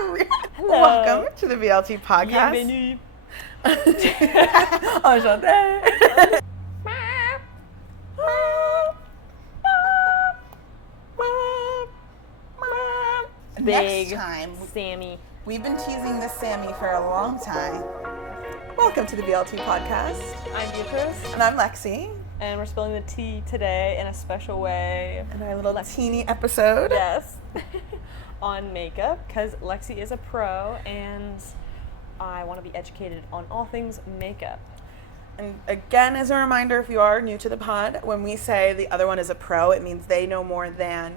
Hello. Welcome to the BLT Podcast. Bienvenue. Enchanté. Big Next time, Sammy. we've been teasing this Sammy for a long time. Welcome to the BLT Podcast. I'm Beatrice. And I'm Lexi. And we're spilling the tea today in a special way. In our little teeny episode. Yes. On makeup, because Lexi is a pro and I want to be educated on all things makeup. And again, as a reminder, if you are new to the pod, when we say the other one is a pro, it means they know more than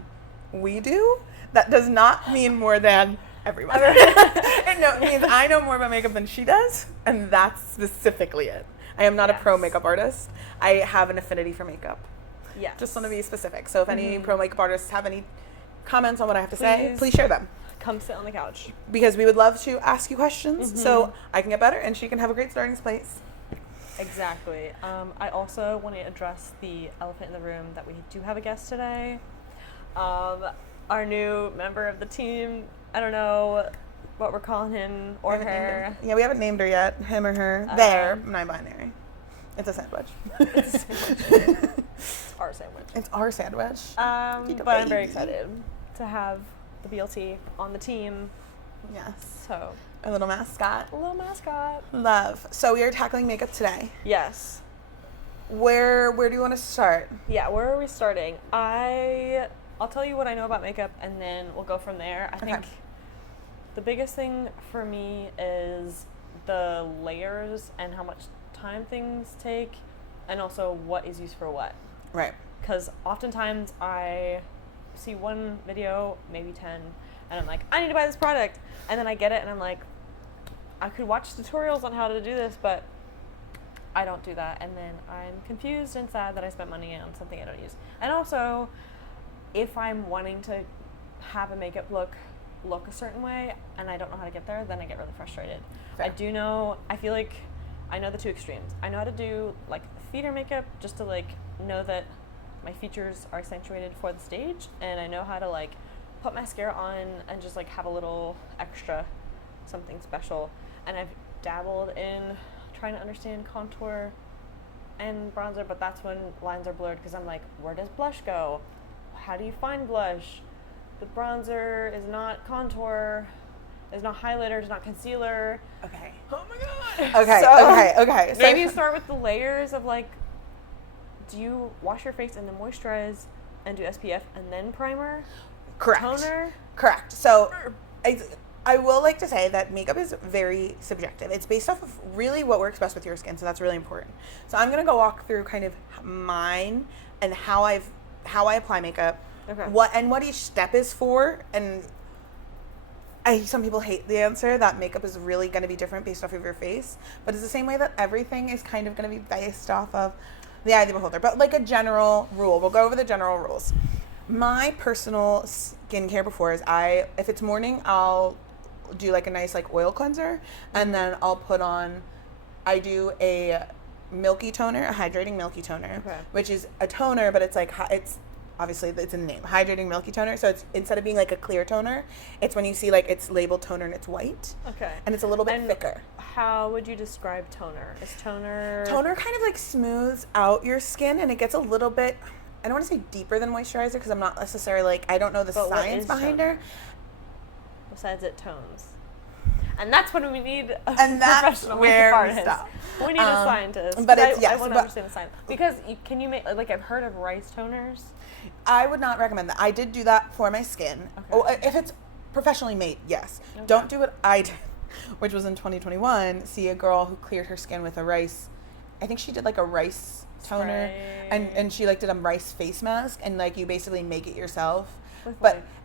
we do. That does not mean more than everyone. No, it means I know more about makeup than she does, and that's specifically it. I am not a pro makeup artist. I have an affinity for makeup. Yes. Just want to be specific. So if any pro makeup artists have any comments on what I have to say, please share them. Come sit on the couch. Because we would love to ask you questions so I can get better and she can have a great starting place. Exactly. I also want to address the elephant in the room that we do have a guest today. Our new member of the team. I don't know what we're calling him or her. Yeah, we haven't named her yet. Him or her. They're non-binary. It's a sandwich. It's a sandwich. It's our sandwich. It's our sandwich. But I'm very excited to have the BLT on the team. Yes. So a little mascot. a little mascot. Love. So we are tackling makeup today. Yes. Where do you want to start? Yeah, where are we starting? I'll tell you what I know about makeup and then we'll go from there. I think the biggest thing for me is the layers and how much time things take and also what is used for what. Right. Because oftentimes I see one video, maybe 10, and I'm like, I need to buy this product. And then I get it and I'm like, I could watch tutorials on how to do this, but I don't do that. And then I'm confused and sad that I spent money on something I don't use. And also, if I'm wanting to have a makeup look a certain way and I don't know how to get there, then I get really frustrated. Fair. I feel like I know the two extremes. I know how to do like theater makeup just to like know that my features are accentuated for the stage, and I know how to like put mascara on and just like have a little extra something special. And I've dabbled in trying to understand contour and bronzer, but that's when lines are blurred because I'm like, where does blush go? How do you find blush? The bronzer is not contour, is not highlighter, is not concealer. Okay. Oh my god. Okay. Maybe you start with the layers of like, do you wash your face and then moisturize and do SPF and then primer? Correct. Toner? Correct. So I will like to say that makeup is very subjective. It's based off of really what works best with your skin, so that's really important. So I'm going to go walk through kind of mine and how I apply makeup, what each step is for, and some people hate the answer that makeup is really going to be different based off of your face, but it's the same way that everything is kind of going to be based off of the eye of the beholder. But like a general rule, we'll go over the general rules. My personal skincare before is if it's morning, I'll do like a nice like oil cleanser, and then I'll put on, I do a milky toner, a hydrating milky toner, which is a toner, but it's like, it's obviously it's in the name, hydrating milky toner. So it's, instead of being like a clear toner, it's when you see like it's labeled toner and it's white. Okay. And it's a little bit thicker. How would you describe toner? Is toner kind of like smooths out your skin, and it gets a little bit, I don't want to say deeper than moisturizer because I'm not necessarily like, I don't know the science behind her. Besides it tones. And that's when we need a where professional makeup artist. We stop. We need a scientist. But I want to understand the science. Because can you make, like I've heard of rice toners. I would not recommend that. I did do that for my skin. Okay. Oh, if it's professionally made, yes. Okay. Don't do what I did, which was in 2021, see a girl who cleared her skin with a rice, I think she did like a rice toner, and she like did a rice face mask, and like you basically make it yourself.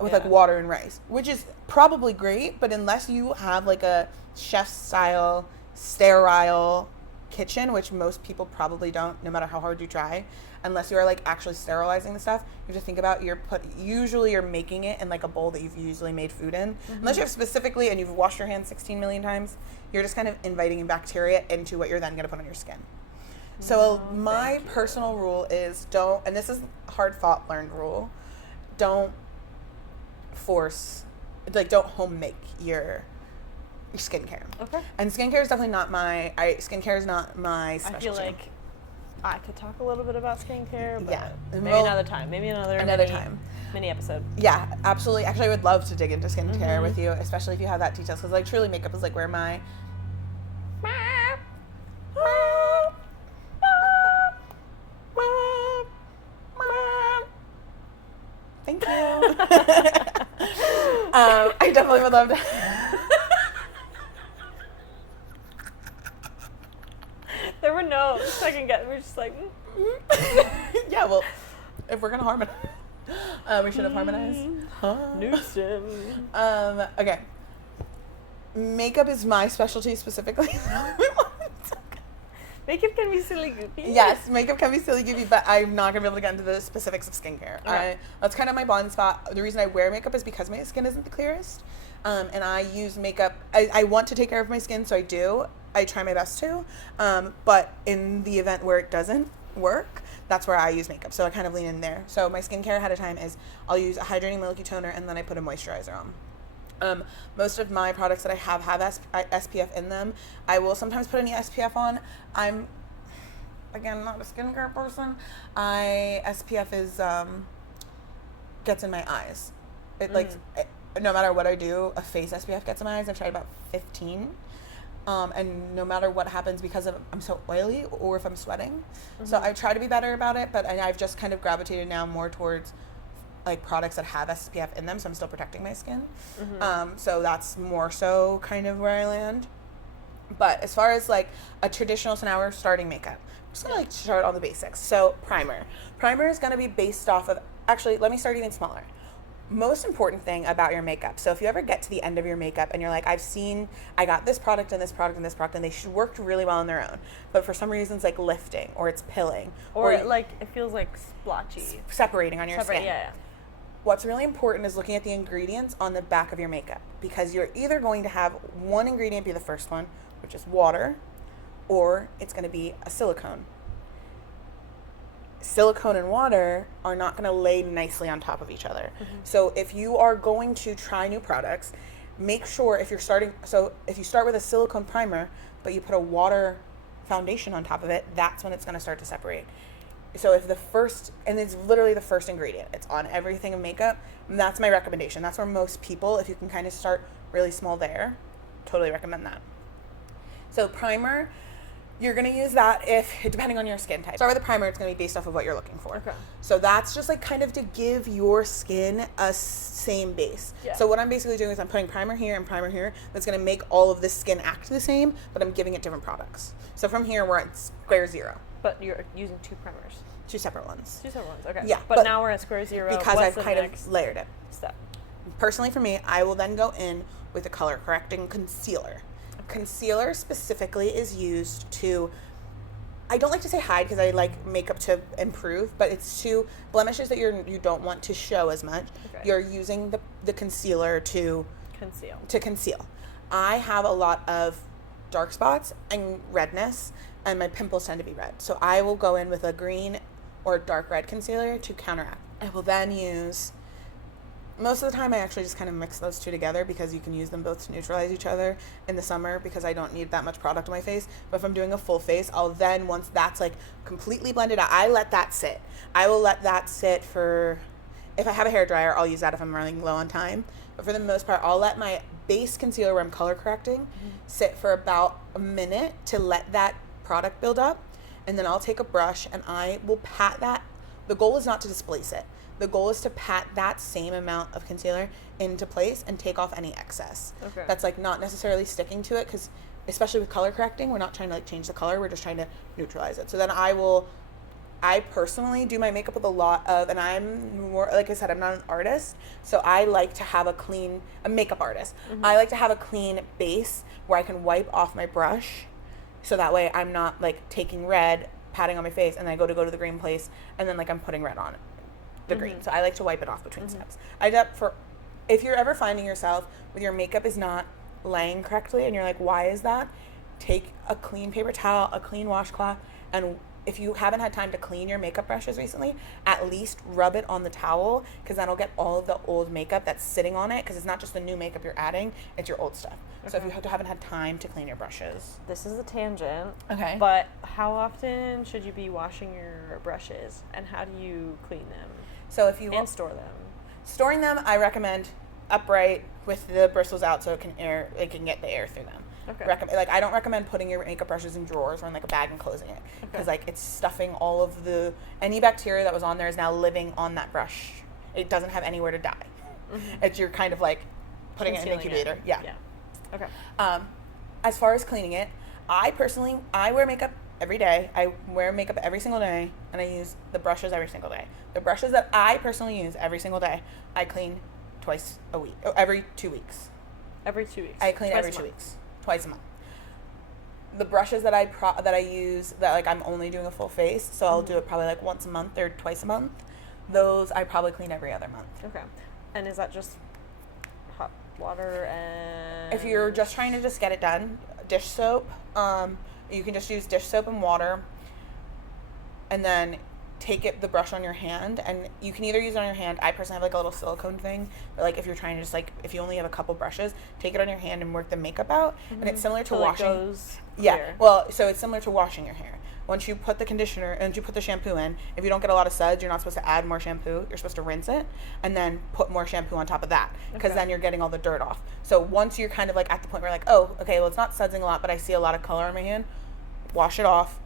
With like water and rice, which is probably great, but unless you have like a chef style sterile kitchen, which most people probably don't, no matter how hard you try, unless you are like actually sterilizing the stuff, you have to think about usually you're making it in like a bowl that you've usually made food in. Unless you have specifically and you've washed your hands 16 million times, you're just kind of inviting bacteria into what you're then going to put on your skin. So my personal rule is and this is hard fought learned rule, don't force like, don't home make your skincare. Okay. And skincare is definitely not skincare is not my specialty. I feel like I could talk a little bit about skincare, but yeah. maybe another time. Maybe another time. Mini episode. Yeah, absolutely. Actually, I would love to dig into skincare with you, especially if you have that details, because like truly makeup is like where my thank you. I definitely would love to. There were no second guess. We were just like, yeah. Well, if we're gonna harmonize, we should have harmonized. Newsom. Okay. Makeup is my specialty specifically. Makeup can be silly goofy. Yes, makeup can be silly goofy, but I'm not gonna be able to get into the specifics of skincare. Okay. That's kind of my blind spot. The reason I wear makeup is because my skin isn't the clearest, and I use makeup. I want to take care of my skin, so I do. I try my best to, but in the event where it doesn't work, that's where I use makeup. So I kind of lean in there. So my skincare ahead of time is I'll use a hydrating milky toner and then I put a moisturizer on. Most of my products that I have SPF in them. I will sometimes put any SPF on. I'm, again, not a skincare person. SPF is, gets in my eyes. No matter what I do, a face SPF gets in my eyes. I've tried about 15. And no matter what happens, because I'm so oily or if I'm sweating. So I try to be better about it, but I've just kind of gravitated now more towards like products that have SPF in them, so I'm still protecting my skin. So that's more so kind of where I land. But as far as like a traditional, so now we're starting makeup. I'm just gonna like start on the basics. So primer. Primer is gonna be based off of, actually, let me start even smaller. Most important thing about your makeup. So if you ever get to the end of your makeup and you're like, I got this product and this product and this product, and they worked really well on their own, but for some reason it's like lifting or it's pilling or like it feels like splotchy, separating on your skin. Yeah. What's really important is looking at the ingredients on the back of your makeup, because you're either going to have one ingredient be the first one, which is water, or it's going to be a silicone. Silicone and water are not going to lay nicely on top of each other. So if you are going to try new products, make sure if you start with a silicone primer, but you put a water foundation on top of it, that's when it's going to start to separate. So if and it's literally the first ingredient, it's on everything in makeup, and that's my recommendation. That's where most people, if you can kind of start really small there, totally recommend that. So primer, you're going to use that depending on your skin type. Start with a primer, it's going to be based off of what you're looking for. Okay. So that's just like kind of to give your skin a same base. Yeah. So what I'm basically doing is I'm putting primer here and primer here. That's going to make all of the skin act the same, but I'm giving it different products. So from here, we're at square zero. But you're using two primers. Two separate ones. Okay. Yeah. But now we're at square zero. Because I've kind of layered it. Step. Personally for me, I will then go in with a color correcting concealer. Concealer specifically is used to, I don't like to say hide because I like makeup to improve, but it's to blemishes that you don't want to show as much. Okay. You're using the concealer to conceal. I have a lot of dark spots and redness, and my pimples tend to be red. So I will go in with a green or dark red concealer to counteract. I will then use, most of the time I actually just kind of mix those two together because you can use them both to neutralize each other in the summer because I don't need that much product on my face. But if I'm doing a full face, I'll then, once that's like completely blended out, I let that sit. I will let that sit for, if I have a hairdryer, I'll use that if I'm running low on time. But for the most part, I'll let my base concealer where I'm color correcting sit for about a minute to let that product build up. And then I'll take a brush and I will pat that. The goal is not to displace it. The goal is to pat that same amount of concealer into place and take off any excess. Okay. That's like not necessarily sticking to it, because especially with color correcting, we're not trying to like change the color, we're just trying to neutralize it. So then I personally do my makeup with a lot of, and I'm more, like I said, I'm not an artist, so I like to have a makeup artist. I like to have a clean base where I can wipe off my brush, so that way I'm not like taking red, patting on my face, and then I go to the green place, and then like I'm putting red on it. The green. So I like to wipe it off between steps. If you're ever finding yourself with your makeup is not laying correctly and you're like, why is that? Take a clean paper towel, a clean washcloth, and if you haven't had time to clean your makeup brushes recently, at least rub it on the towel, because that'll get all of the old makeup that's sitting on it, because it's not just the new makeup you're adding, it's your old stuff. So if you haven't had time to clean your brushes. This is a tangent. Okay. But how often should you be washing your brushes, and how do you clean them So if you and store them? Storing them, I recommend upright with the bristles out so it can get the air through them. Okay. Like, I don't recommend putting your makeup brushes in drawers or in like a bag and closing it, because like it's stuffing all of any bacteria that was on there is now living on that brush. It doesn't have anywhere to die. It's you're kind of like putting it in an incubator. Yeah. Okay. As far as cleaning it, I wear makeup every day. I wear makeup every single day, and I use the brushes every single day. The brushes that I personally use every single day, I clean twice a week. Every 2 weeks. Every 2 weeks. I clean every 2 weeks. Twice a month. The brushes that I use that like I'm only doing a full face, so I'll do it probably like once a month or twice a month. Those I probably clean every other month. Okay. And is that just hot water and... If you're just trying to just get it done, dish soap. You can just use dish soap and water, and then take the brush on your hand, and you can either use it on your hand. I personally have like a little silicone thing, but like if you're trying to just like, if you only have a couple brushes, take it on your hand and work the makeup out. And it's similar to washing. It goes yeah. clear. Well, so it's similar to washing your hair. Once you put the conditioner and you put the shampoo in, if you don't get a lot of suds, you're not supposed to add more shampoo. You're supposed to rinse it and then put more shampoo on top of that, because then you're getting all the dirt off. So once you're kind of like at the point where like, oh, okay, well, it's not sudsing a lot, but I see a lot of color on my hand, wash it off,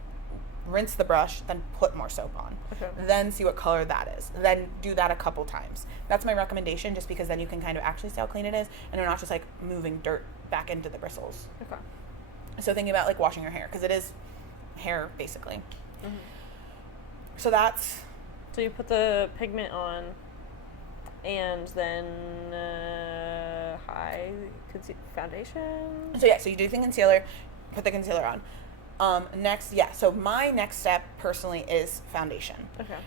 rinse the brush, then put more soap on. Then see what color that is. Then do that a couple times. That's my recommendation, just because then you can kind of actually see how clean it is, and you're not just like moving dirt back into the bristles. Okay. So thinking about like washing your hair, because it is hair basically. So you put the pigment on, and then foundation. So you do the concealer, put the concealer on. Next, so my next step personally is foundation. Okay.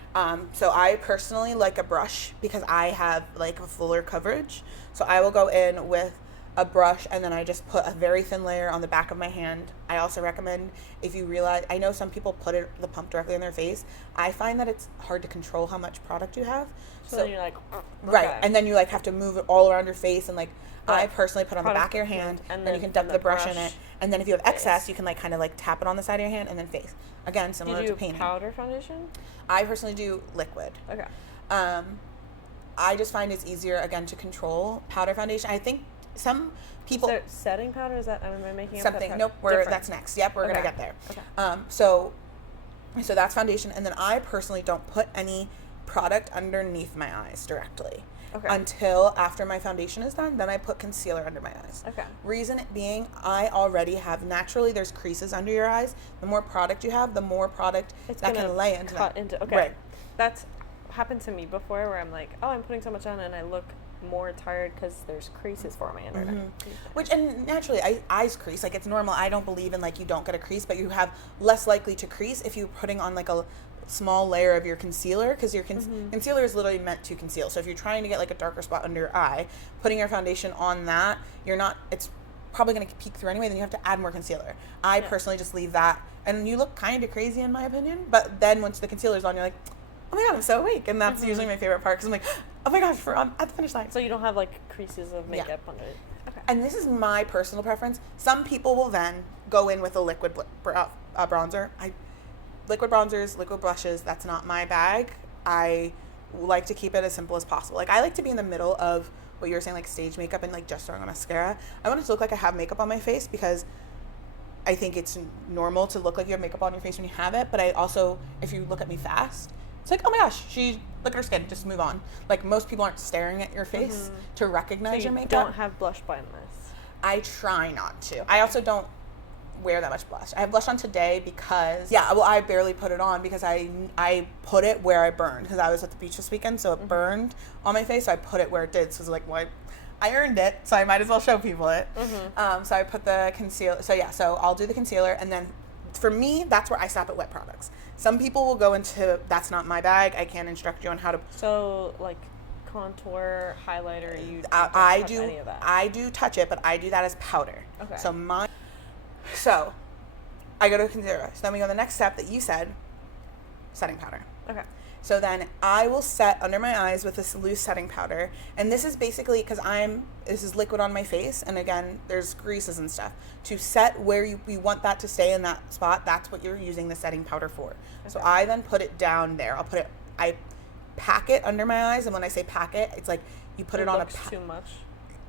So I personally like a brush, because I have like a fuller coverage. So I will go in with a brush, and then I just put a very thin layer on the back of my hand. I also recommend, if you realize, I know some people put the pump directly on their face. I find that it's hard to control how much product you have. So then you're like, okay. Right, and then you like have to move it all around your face, and like I personally put on the back of your hand, and then you can dip the brush in it, and then if you have excess, you can like kind of like tap it on the side of your hand and then face. Again, similar to painting. Powder foundation? I personally do liquid. Okay. I just find it's easier again to control powder foundation. I think some people. Is there setting powder? Is that, am I making something? Up Nope. That's next. Yep, we're gonna get there. Okay. So that's foundation, and then I personally don't put any product underneath my eyes directly. Okay. Until after my foundation is done, then I put concealer under my eyes. Okay. Reason being, I already have, naturally there's creases under your eyes. The more product you have, the more product that can lay into that. Okay. Right. That's happened to me before, where I'm like, oh, I'm putting so much on, and I look more tired because there's creases forming under it. Which, and naturally, eyes crease. Like, it's normal. I don't believe in like you don't get a crease, but you have less likely to crease if you're putting on like a small layer of your concealer, because your concealer is literally meant to conceal. So if you're trying to get like a darker spot under your eye, putting your foundation on that, it's probably going to peek through anyway, then you have to add more concealer. I personally just leave that, and you look kind of crazy in my opinion, but then once the concealer's on, you're like, oh my god, I'm so awake, and that's usually my favorite part, because I'm like, oh my gosh, we're at the finish line. So you don't have like creases of makeup under it. Okay. And this is my personal preference. Some people will then go in with a liquid bronzer. Liquid bronzers, liquid blushes, that's not my bag. I like to keep it as simple as possible. Like, I like to be in the middle of what you were saying, like stage makeup and like just throwing on mascara. I want it to look like I have makeup on my face, because I think it's normal to look like you have makeup on your face when you have it. But I also, if you look at me fast, it's like, oh my gosh, look at her skin, just move on. Like, most people aren't staring at your face to recognize your makeup. So you don't have blush blindness? I try not to. I also don't wear that much blush. I have blush on today because I barely put it on, because I put it where I burned, because I was at the beach this weekend, so it burned on my face, so I put it where it did. So it's like, well, I earned it, so I might as well show people it. So I put the concealer. So I'll do the concealer, and then for me, that's where I stop at wet products. Some people will go into, that's not my bag, I can't instruct you on how to. So like contour, highlighter, you don't I touch do any of that? I do touch it, but I do that as powder. Okay. So I go to concealer. So then we go to the next step that you said, setting powder. Okay. So then I will set under my eyes with this loose setting powder. And this is basically because this is liquid on my face. And again, there's greases and stuff. To set where you want that to stay in that spot, that's what you're using the setting powder for. Okay. So I then put it down there. I pack it under my eyes. And when I say pack it, it's like you put it on too much?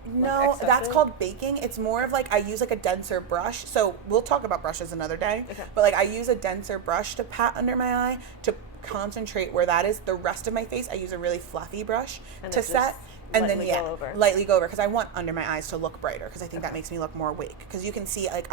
No, that's called baking. It's more of like I use like a denser brush. So we'll talk about brushes another day. Okay. But like I use a denser brush to pat under my eye to concentrate where that is. The rest of my face, I use a really fluffy brush to set. And then lightly go over because I want under my eyes to look brighter because I think that makes me look more awake. Because you can see like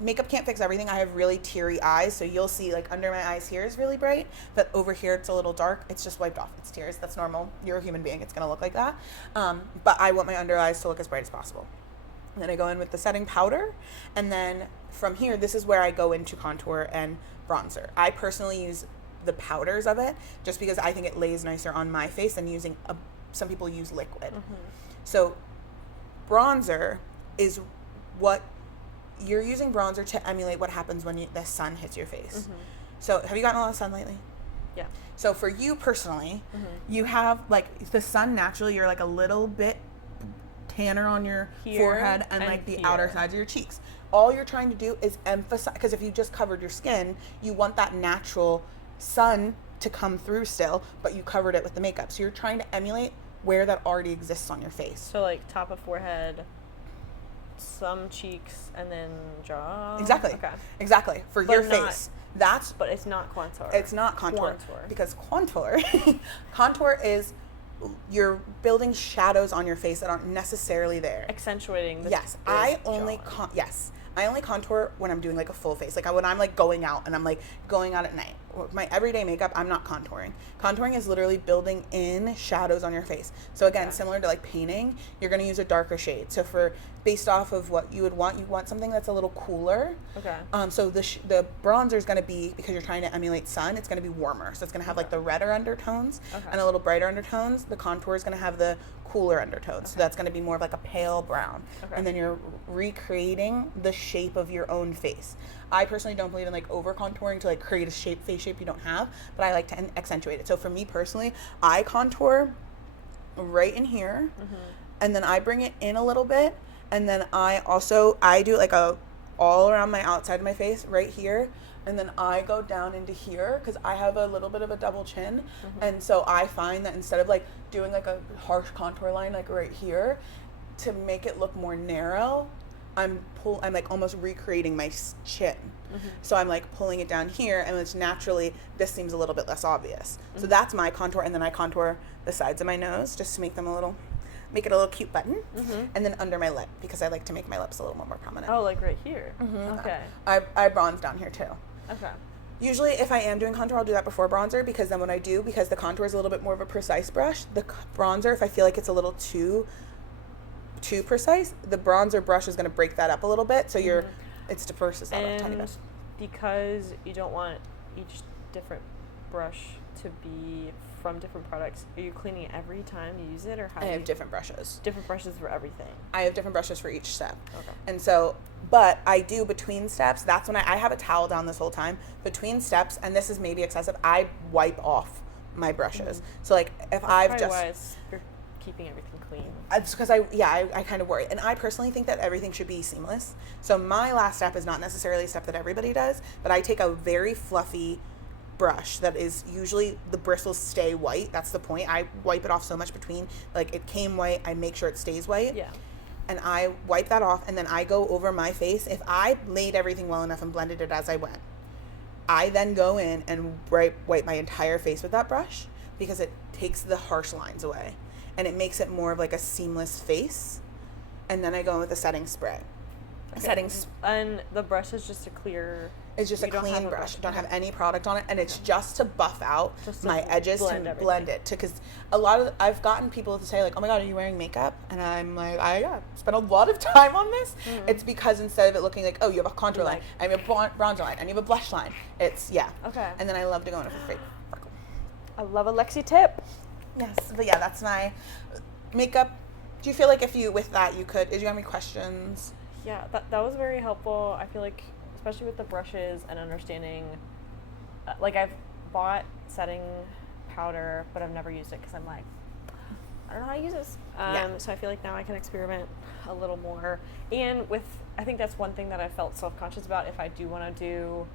makeup can't fix everything. I have really teary eyes, so you'll see like under my eyes here is really bright, but over here it's a little dark. It's just wiped off. It's tears. That's normal. You're a human being. It's gonna look like that. But I want my under eyes to look as bright as possible. And then I go in with the setting powder, and then from here, this is where I go into contour and bronzer. I personally use the powders of it just because I think it lays nicer on my face than using some people use liquid. Mm-hmm. So bronzer is what you're using bronzer to emulate what happens when the sun hits your face. Mm-hmm. So have you gotten a lot of sun lately? Yeah. So for you personally, you have like the sun naturally, you're like a little bit tanner on your forehead and like the outer sides of your cheeks. All you're trying to do is emphasize, because if you just covered your skin, you want that natural sun to come through still, but you covered it with the makeup. So you're trying to emulate where that already exists on your face. So like top of forehead, some cheeks, and then jaw. Exactly. Okay. Exactly. For your face. But it's not contour. It's not contour. Because contour is you're building shadows on your face that aren't necessarily there. Accentuating the Yes. I only contour when I'm doing like a full face. Like when I'm like going out and I'm like going out at night. My everyday makeup, I'm not contouring. Contouring is literally building in shadows on your face. So again, similar to like painting, you're going to use a darker shade. So based off of what you would want, you want something that's a little cooler. Okay. So the bronzer is going to be, because you're trying to emulate sun, it's going to be warmer. So it's going to have like the redder undertones and a little brighter undertones. The contour is going to have the cooler undertones. So that's going to be more of like a pale brown. Okay. And then you're recreating the shape of your own face. I personally don't believe in like over contouring to like create a face shape you don't have, but I like to accentuate it. So for me personally, I contour right in here, and then I bring it in a little bit, and then I do like all around my outside of my face right here, and then I go down into here because I have a little bit of a double chin, and so I find that instead of like doing like a harsh contour line like right here, to make it look more narrow, I'm like almost recreating my chin. So I'm like pulling it down here, and it's naturally, this seems a little bit less obvious. So that's my contour, and then I contour the sides of my nose just to make it a little cute button, and then under my lip, because I like to make my lips a little more prominent. Oh, like right here. Okay. I bronze down here too. Okay. Usually if I am doing contour, I'll do that before bronzer, because then because the contour is a little bit more of a precise brush, the bronzer, if I feel like it's a little too precise, the bronzer brush is going to break that up a little bit, so it disperses that a tiny bit. Because you don't want each different brush to be from different products, are you cleaning it every time you use it, or how? I have different brushes. Different brushes for everything. I have different brushes for each step. Okay. And so, but I do between steps, that's when I have a towel down this whole time. Between steps, and this is maybe excessive, I wipe off my brushes. So like if you're keeping everything clean. It's because I kind of worry. And I personally think that everything should be seamless. So my last step is not necessarily a step that everybody does, but I take a very fluffy brush that is usually the bristles stay white. That's the point. I wipe it off so much between, like it came white, I make sure it stays white. Yeah. And I wipe that off, and then I go over my face. If I laid everything well enough and blended it as I went, I then go in and wipe my entire face with that brush, because it takes the harsh lines away. And it makes it more of like a seamless face. And then I go in with a setting spray. Okay. And the brush is just a clear... It's just a clean brush. Don't have any product on it. And it's just to buff out my edges, to blend it. Because I've gotten people to say like, oh my God, are you wearing makeup? And I'm like, I spent a lot of time on this. It's because instead of it looking like, oh, you have a contour line, and you have a bronzer line, and you have a blush line. It's, Okay. And then I love to go in for fake freckle. I love a Lexi tip. Yes, but that's my makeup. Do you feel like with that did you have any questions? Yeah, that was very helpful. I feel like, especially with the brushes and understanding, like I've bought setting powder, but I've never used it because I'm like, I don't know how to use this. So I feel like now I can experiment a little more. And I think that's one thing that I felt self-conscious about if I do want to do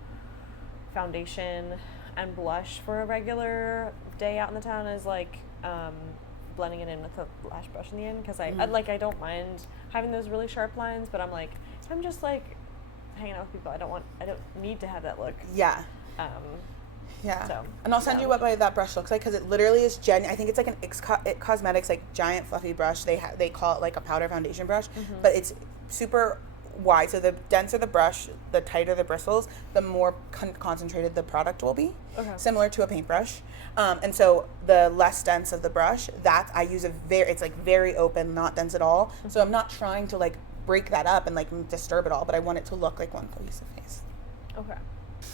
foundation and blush for a regular day out in the town is like blending it in with a lash brush in the end, because I don't mind having those really sharp lines, but I'm like, I'm just like hanging out with people. I don't need to have that look. Yeah. Yeah. So, and I'll send you what that brush looks like, because it literally is I think it's like an It Cosmetics like giant fluffy brush. They call it like a powder foundation brush, but it's super wide. So the denser the brush, the tighter the bristles, the more concentrated the product will be. Okay. Similar to a paintbrush. And so the less dense of the brush, I use it's like very open, not dense at all. So I'm not trying to like break that up and like disturb it all, but I want it to look like one cohesive face.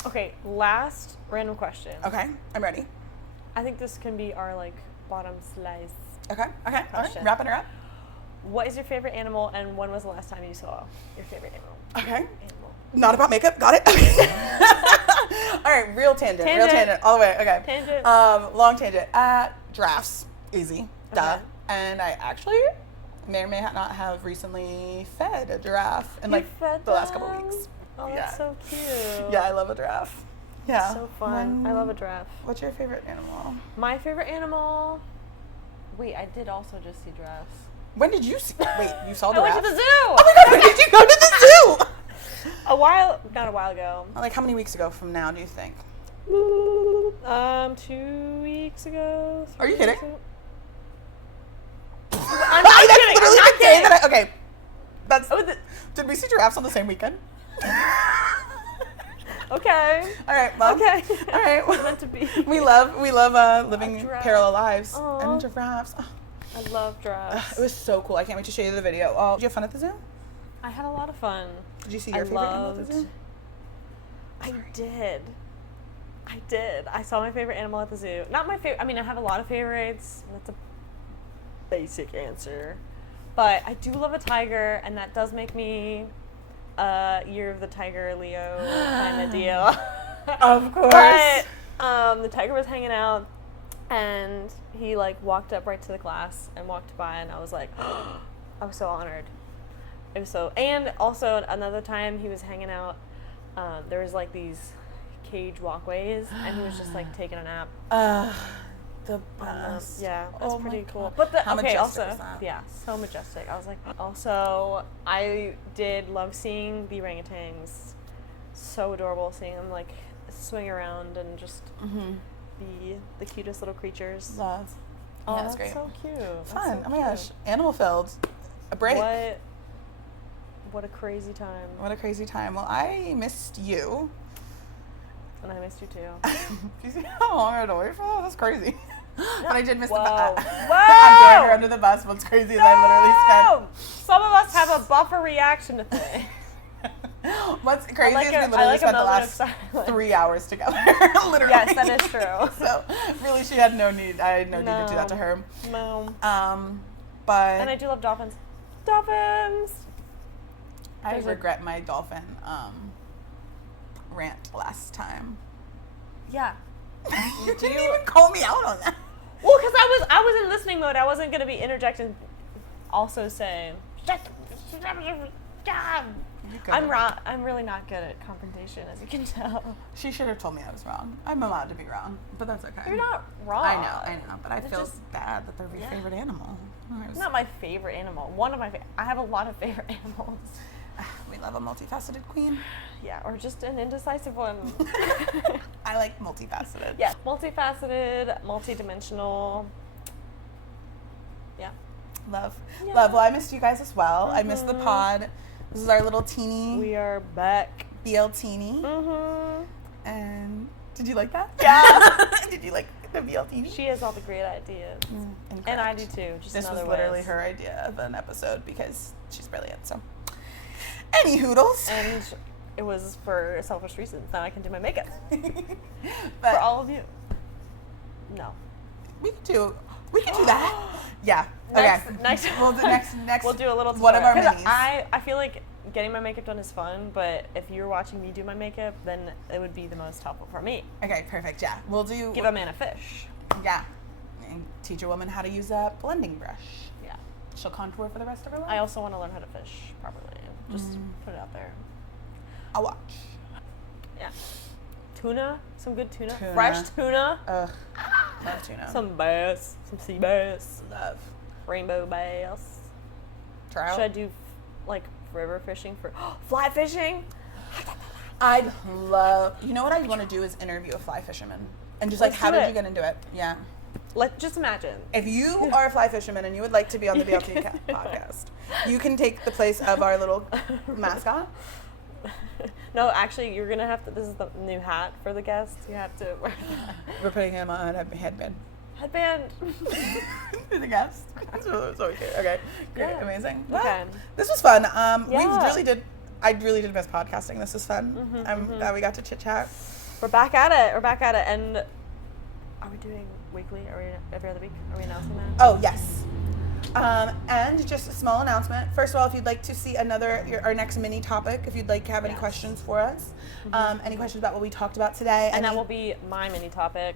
Okay, last random question. Okay, I'm ready. I think this can be our like bottom slice. Okay, all right, wrapping her up. What is your favorite animal, and when was the last time you saw your favorite animal? Okay. Not about makeup, got it? All right, real tangent, all the way, okay. Tangent. Long tangent. Giraffes, easy, duh. And I actually may or may not have recently fed a giraffe in like the last couple of weeks. Oh, that's so cute. Yeah, I love a giraffe. Yeah. It's so fun. I love a giraffe. What's your favorite animal? My favorite animal? Wait, I did also just see giraffes. When did you see? Wait, you saw giraffes? I went to the zoo. Oh my god, when did you go to the zoo? Not a while ago. Like how many weeks ago from now do you think? 2 weeks ago. Are you kidding? I'm not kidding. I'm not kidding. Okay. Did we see giraffes on the same weekend? Okay. All right. Well, okay. All right. It's meant to be. We love living parallel lives. Aww. And giraffes. Oh. I love giraffes. It was so cool. I can't wait to show you the video. Oh, did you have fun at the zoo? I had a lot of fun. Did you see your favorite animal at the zoo? I did. I saw my favorite animal at the zoo. Not my favorite. I mean, I have a lot of favorites. That's a basic answer. But I do love a tiger, and that does make me Year of the Tiger Leo kind of deal. Of course. But the tiger was hanging out, and he like walked up right to the class and walked by, and I was like, I was so honored. It was so. And also another time he was hanging out. There was like these cage walkways, and he was just like taking a nap. The best. Yeah, that's pretty cool. But How majestic is that? Yeah, so majestic. I was like, also, I did love seeing the orangutans. So adorable seeing them like swing around and just be the cutest little creatures. Love. Oh, yeah, that's great. so cute. Fun. So oh my gosh, animal filled. A break. What a crazy time. What a crazy time. Well, I missed you. And I missed you too. Do you see how long I had to wait for that? That's crazy. But I did miss the bus. Whoa! I'm throwing her under the bus. What's crazy is I literally spent... Some of us have a buffer reaction to things. What's crazy is we literally spent the last 3 hours together. Literally. Yes, that is true. So really she had no need. I had no need to do that to her. No. But... And I do love dolphins. Dolphins! I regret my dolphin rant last time. Yeah. You didn't even call me out on that. Well, because I was in listening mode. I wasn't going to be interjecting. Also saying, I'm really not good at confrontation, as you can tell. She should have told me I was wrong. I'm allowed to be wrong, but that's okay. You're not wrong. I know, but I feel bad that they're your favorite animal. It's not my favorite animal. One of my I have a lot of favorite animals. We love a multifaceted queen. Yeah, or just an indecisive one. I like multifaceted. Yeah, multifaceted, multidimensional. Yeah. Love. Yeah. Love. Well, I missed you guys as well. I missed the pod. This is our little teeny. We are back. BLTini. And did you like that? Yeah. Did you like the BLTini? She has all the great ideas. And I do too. Just this was ways. Literally her idea of an episode because she's brilliant. So, any hoodles. And it was for selfish reasons. Now I can do my makeup. But for all of you. No. We could do We can do that. Yeah. Next We'll do next. We'll do a little one of our tutorial. minis. 'Cause I feel like getting my makeup done is fun, but if you're watching me do my makeup, then it would be the most helpful for me. Okay, perfect. Yeah, we'll do. Give a man a fish. Yeah, and teach a woman how to use a blending brush. Yeah. She'll contour for the rest of her life. I also want to learn how to fish properly. Just put it out there. I'll watch. Yeah. Tuna, some good tuna. Tuna. Fresh tuna. Ugh, love tuna. Some bass, some sea bass, love. rainbow bass. Trout. Should I do like river fishing for fly fishing? I'd love. You know what I want to do is interview a fly fisherman and just Let's how do did it. you get into it? Yeah. Just imagine. If you are a fly fisherman and you would like to be on the BLT podcast, you can take the place of our little mascot. No, actually, you're gonna have to. This is the new hat for the guest. You have to wear We're putting him on a headband. headband. For the guest. So cute. Okay. Great. Yeah. Amazing. Okay. Well, this was fun. Yeah. I really did miss podcasting. This was fun. I'm glad we got to chit chat. We're back at it. And are we doing weekly? Are we every other week? Are we announcing that? Oh, yes. And just a small announcement. First of all, if you'd like to see our next mini topic, if you'd like to have any questions for us, any questions about what we talked about today. And that will be my mini topic.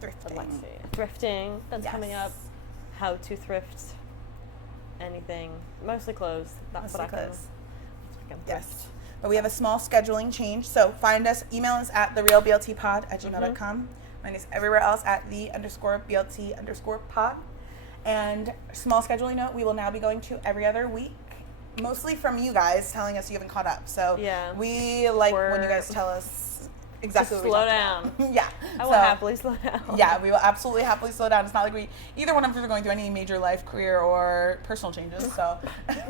Thrifting. Lexi. Thrifting. That's coming up. How to thrift anything. Mostly clothes. That's Mostly what I can. clothes. Thrift. Yes. But we have a small scheduling change. So find us, email us at therealbltpod@gmail.com. Find us everywhere else at _BLT_pod. And small scheduling note, we will now be going to every other week. Mostly from you guys telling us you haven't caught up. So we like when you guys tell us exactly Just what slow we down. talked about. Yeah. I will happily slow down. Yeah, we will absolutely happily slow down. It's not like either one of us are going through any major life, career, or personal changes. So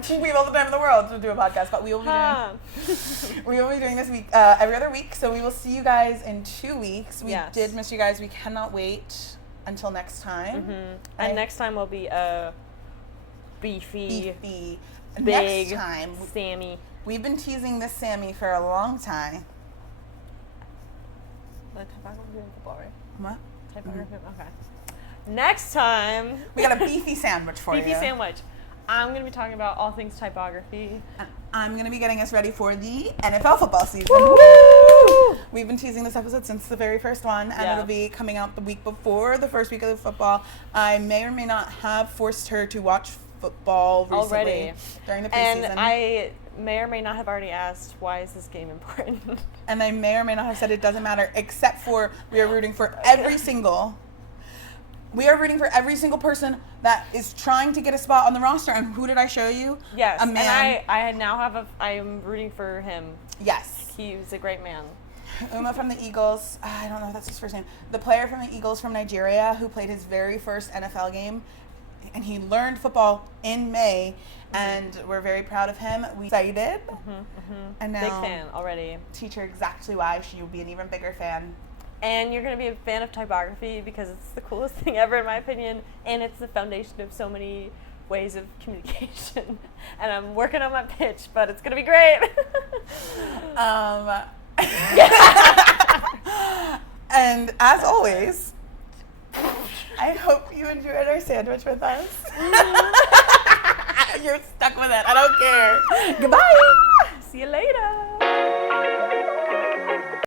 we have all the time in the world to do a podcast, but we will be doing this week, every other week. So we will see you guys in 2 weeks. We did miss you guys. We cannot wait until next time. And next time will be a beefy, big next time. Sammy. We've been teasing this Sammy for a long time. What? Okay. Next time, we got a beefy sandwich for you. Beefy sandwich. I'm going to be talking about all things typography. And I'm going to be getting us ready for the NFL football season. Woo! We've been teasing this episode since the very first one, and it'll be coming out the week before the first week of the football. I may or may not have forced her to watch football recently during the preseason. And I may or may not have already asked, why is this game important? And I may or may not have said it doesn't matter, except for we are rooting for every single person that is trying to get a spot on the roster. And who did I show you? Yes. A man. And I now have I am rooting for him. Yes. He's a great man. Uma from the Eagles. I don't know if that's his first name. The player from the Eagles from Nigeria who played his very first NFL game. And he learned football in May. And we're very proud of him. We excited. And now big fan already. Teach her exactly why she will be an even bigger fan. And you're going to be a fan of typography because it's the coolest thing ever, in my opinion. And it's the foundation of so many ways of communication. And I'm working on my pitch, but it's going to be great. And as always, I hope you enjoyed our sandwich with us. You're stuck with it. I don't care. Goodbye. See you later.